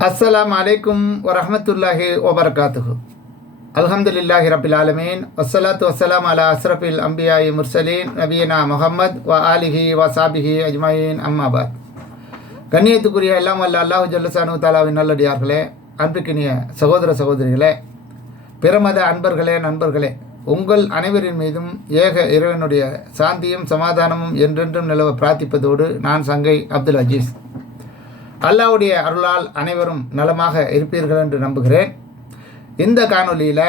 அஸ்ஸலாம் அலைக்கும் வரமத்துல்லாஹி வபரகாத்துஹு அலமதுல்லாஹி ரபில் ஆலமீன் வசலாத்து வசலாம் அலா அஸ்ரஃபில் அம்பியாயி முர்சலீன் நபியனா முகமது வ ஆலிஹி வ சாபிஹி அஜ்மாயின் அம்மாபாத் கண்ணியத்துக்குரிய எல்லாம் வல்ல அல்லாஹு ஜல்லசானு தாலாவின் நல்லடியார்களே அன்புக்கினிய சகோதர சகோதரிகளே பிரமத அன்பர்களே நண்பர்களே உங்கள் அனைவரின் மீதும் ஏக இறைவனுடைய சாந்தியும் சமாதானமும் என்றென்றும் நிலவ பிரார்த்திப்பதோடு நான் சங்கை அப்துல் அஜீஸ். அல்லாவுடைய அருளால் அனைவரும் நலமாக இருப்பீர்கள் என்று நம்புகிறேன். இந்த காணொளியில்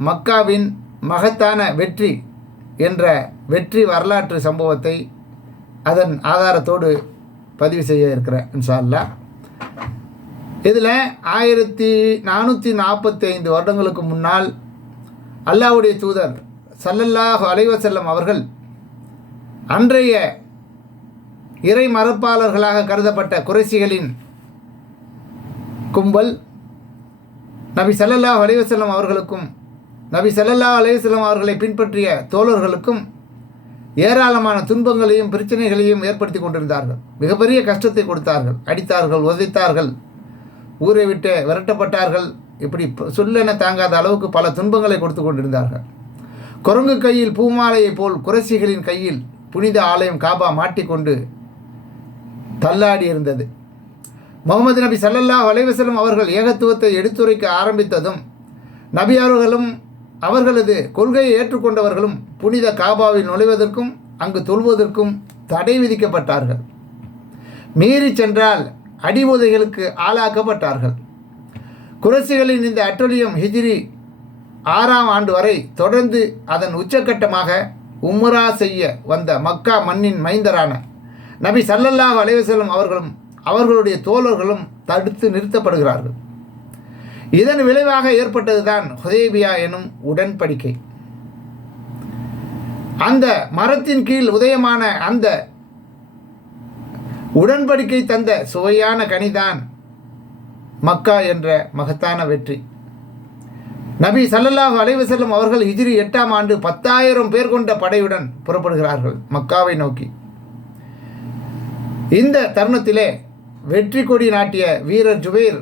மக்காவின் மகத்தான வெற்றி என்ற வெற்றி வரலாற்று சம்பவத்தை அதன் ஆதாரத்தோடு பதிவு செய்ய இருக்கிறேன் இன்ஷா அல்லாஹ் இதில் ஆயிரத்தி நானூற்றி நாற்பத்தி ஐந்து வருடங்களுக்கு முன்னால் அல்லாவுடைய தூதர் சல்லல்லாஹு அலைவசல்லம் அவர்கள் அன்றைய இறை மறுப்பாளர்களாக கருதப்பட்ட குறைசிகளின் கும்பல் நபி ஸல்லல்லாஹு அலைவசல்லம் அவர்களுக்கும் நபி ஸல்லல்லாஹு அலைவசல்லம் அவர்களை பின்பற்றிய தோழர்களுக்கும் ஏராளமான துன்பங்களையும் பிரச்சனைகளையும் ஏற்படுத்தி கொண்டிருந்தார்கள். மிகப்பெரிய கஷ்டத்தை கொடுத்தார்கள். அடித்தார்கள் உதைத்தார்கள் ஊரை விட்டு விரட்டப்பட்டார்கள். இப்படி சொல்லென தாங்காத அளவுக்கு பல துன்பங்களை கொடுத்து கொண்டிருந்தார்கள். குரங்கு கையில் பூமாலையைப் போல் குறைசிகளின் கையில் புனித ஆலயம் காபா மாட்டிக்கொண்டு தள்ளாடி இருந்தது. முகமது நபி சல்லல்லா அலைஹி அவர்கள் ஏகத்துவத்தை எடுத்துரைக்க ஆரம்பித்ததும் நபி அவர்களும் அவர்களது கொள்கையை ஏற்றுக்கொண்டவர்களும் புனித காபாவில் நுழைவதற்கும் அங்கு தொல்வதற்கும் தடை விதிக்கப்பட்டார்கள். மீறி சென்றால் அடிபோதைகளுக்கு ஆளாக்கப்பட்டார்கள். குறைசிகளின் இந்த அட்டொழியம் ஹிஜிரி ஆறாம் ஆண்டு வரை தொடர்ந்து அதன் உச்சக்கட்டமாக உம்ரா செய்ய வந்த மக்கா மண்ணின் மைந்தரான நபி சல்லல்லாஹ் அலைஹி அவர்களும் அவர்களுடைய தோழர்களும் தடுத்து நிறுத்தப்படுகிறார்கள். இதன் விளைவாக ஏற்பட்டதுதான் ஹுதேபியா எனும் உடன்படிக்கை. அந்த மரத்தின் கீழ் உதயமான அந்த உடன்படிக்கை தந்த சுவையான கனிதான் மக்கா என்ற மகத்தான வெற்றி. நபி சல்லல்லாஹ் அலைஹி அவர்கள் ஹிஜ்ரி எட்டாம் ஆண்டு பத்தாயிரம் பேர் கொண்ட படையுடன் புறப்படுகிறார்கள் மக்காவை நோக்கி. இந்த தருணத்திலே வெற்றி கொடி நாட்டிய வீரர் ஜுபைர்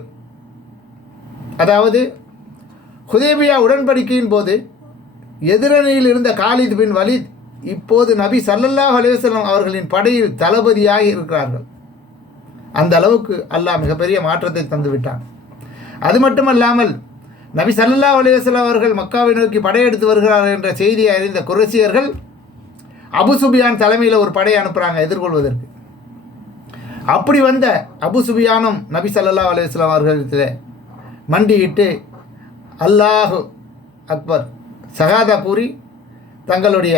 அதாவது ஹுதேபியா உடன்படிக்கையின் போது எதிரணியில் இருந்த காலித் பின் வலித் இப்போது நபி சல்லல்லாஹ் அலைஹி அவர்களின் படையில் தளபதியாக இருக்கிறார்கள். அந்த அளவுக்கு அல்லாஹ் மிகப்பெரிய மாற்றத்தை தந்துவிட்டான் அது மட்டுமல்லாமல் நபி ஸல்லல்லாஹு அலைஹி அவர்கள் மக்காவை நோக்கி படையெடுத்து வருகிறார்கள் என்ற செய்தியை அறிந்த குரசியர்கள் அபுசுபியான் தலைமையில் ஒரு படை அனுப்புகிறாங்க எதிர்கொள்வதற்கு. அப்படி வந்த அபு சுபியானும் நபி சல்லா அலுவலாம் அவர்களிடத்தில் மண்டியிட்டு அல்லாஹு அக்பர் சகாதா கூறி தங்களுடைய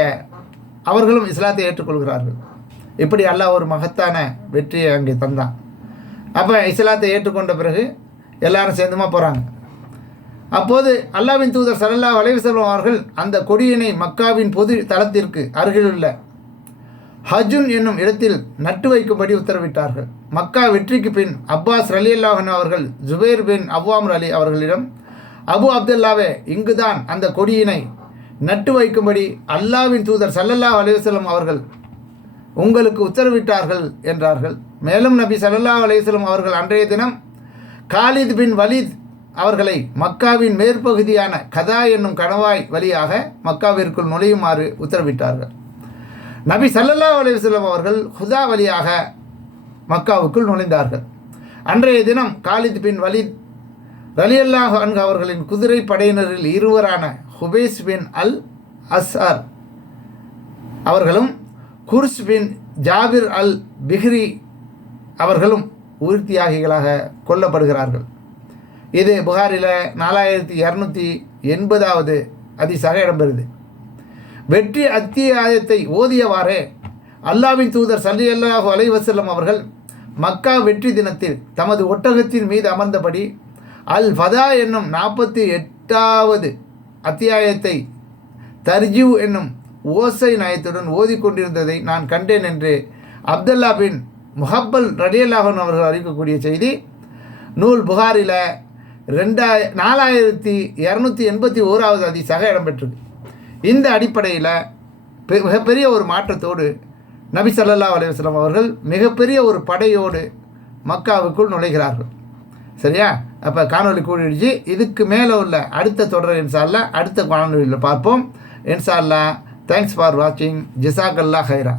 அவர்களும் இஸ்லாத்தை ஏற்றுக்கொள்கிறார்கள். இப்படி அல்லாஹ் ஒரு மகத்தான வெற்றியை அங்கே தந்தான். அப்போ இஸ்லாத்தை ஏற்றுக்கொண்ட பிறகு எல்லாரும் சேர்ந்துமா போகிறாங்க அப்போது அல்லாவின் தூதர் ஸல்லல்லாஹு அலைஹி அவர்கள் அந்த கொடியினை மக்காவின் பொது தளத்திற்கு அருகிலுள்ள ஹஜுன் என்னும் இடத்தில் நட்டு வைக்கும்படி உத்தரவிட்டார்கள். மக்கா வெற்றிக்கு பின் அப்பாஸ் ரலியல்லாஹன் அவர்கள் ஜுபேர் பின் அவ்வாமர் அலி அவர்களிடம் அபு அப்துல்லாவே இங்குதான் அந்த கொடியினை நட்டு வைக்கும்படி அல்லாவின் தூதர் சல்லல்லா அலிவசலம் அவர்கள் உங்களுக்கு உத்தரவிட்டார்கள் என்றார்கள். மேலும் நபி சல்லல்லா அலிவசலம் அவர்கள் அன்றைய தினம் காலித் பின் வலீத் அவர்களை மக்காவின் மேற்பகுதியான கதா என்னும் கணவாய் வழியாக மக்காவிற்குள் நுழையுமாறு உத்தரவிட்டார்கள். நபி சல்லல்லா அலைஹி அவர்கள் ஹுதா வழியாக மக்காவுக்குள் நுழைந்தார்கள். அன்றைய தினம் காலித் பின் வலித் ரலியல்லாஹ் அன்கு அவர்களின் குதிரை படையினரில் இருவரான ஹுபேஸ் பின் அல் அஸ்அர் அவர்களும் குர்ஸ் பின் ஜாபிர் அல் பிஹ்ரி அவர்களும் உயிர்த்தியாகிகளாக கொல்லப்படுகிறார்கள். இது புகாரில் நாலாயிரத்தி இரநூத்தி எண்பதாவது அதிசாக இடம்பெறுது. வெற்றி அத்தியாயத்தை ஓதியவாறே. அல்லாவின் தூதர் சல்லி அல்லாஹு அலைவசல்லம் அவர்கள் மக்கா வெற்றி தினத்தில் தமது ஒட்டகத்தின் மீது அமர்ந்தபடி அல் ஃபதா என்னும் நாற்பத்தி எட்டாவது அத்தியாயத்தை தர்ஜிவ் என்னும் ஓசை நயத்துடன் ஓதிக்கொண்டிருந்ததை நான் கண்டேன் என்று அப்துல்லா பின் முஹப்பல் ரடியல்லாஹன் அவர்கள் அறிவிக்கக்கூடிய செய்தி. நூல் புகாரில் ரெண்டாய நாலாயிரத்தி இரநூத்தி எண்பத்தி ஓராவது அதிசாக இடம்பெற்றது. இந்த அடிப்படையில் பெ- மிகப்பெரிய ஒரு மாற்றத்தோடு நபி ஸல்லல்லாஹு அலைஹி அவர்கள் மிகப்பெரிய ஒரு படையோடு மக்காவுக்குள் நுழைகிறார்கள். சரியா? அப்போ காணொளி கூடிடுச்சு. இதுக்கு மேலே உள்ள அடுத்த தொடர் இன்ஷால்லா அடுத்த காணொலியில் பார்ப்போம். இன்ஷால்லா தேங்க்ஸ் ஃபார் வாட்சிங் ஜிசாக் அல்லா ஹைரா